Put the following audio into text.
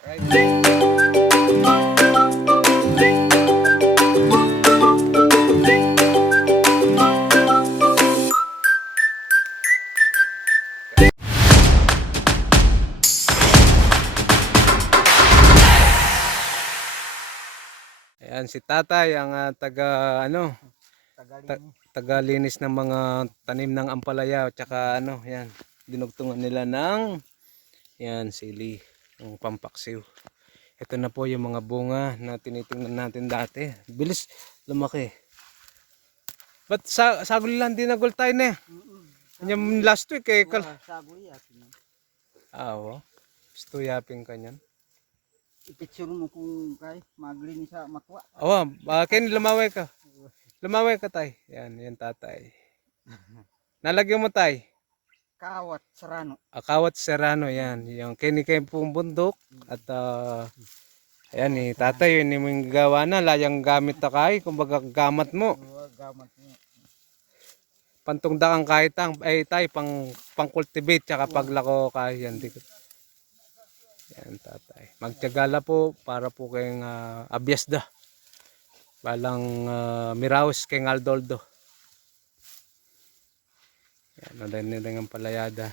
Ayan si tatay ang taga ano, tagalinis ng mga tanim ng ampalaya at saka ano, yan, dinugtungan nila ng yan sili, yung pampaksiw. Ito na po yung mga bunga na tinitingnan natin dati. Bilis lumaki. Ba't sagol lang din nagol tayo na? Yung last week eh. Sagol yapin. Oo. Gusto yapin ka niyan. Ipicture mo kung kay maglinis sa matwa. Oo, akin lumaway ka. Lumaway ka tay. Yan, yan tatay. Nalagyan mo tay. Kawat Serrano. Kawat Serrano yan. Yung kinikay pong bundok. At ayan ni tatay yun yung gawa na. Layang gamit na kay. Kumbaga gamat mo. Gamat mo. Pantungdakang kahit ang tay pang-cultivate tsaka paglako kay yan. Yan tatay. Magtiyagala po para po kayong abyasda. Balang Miraos kay Aldoldo. Yan, nandang ang palayada.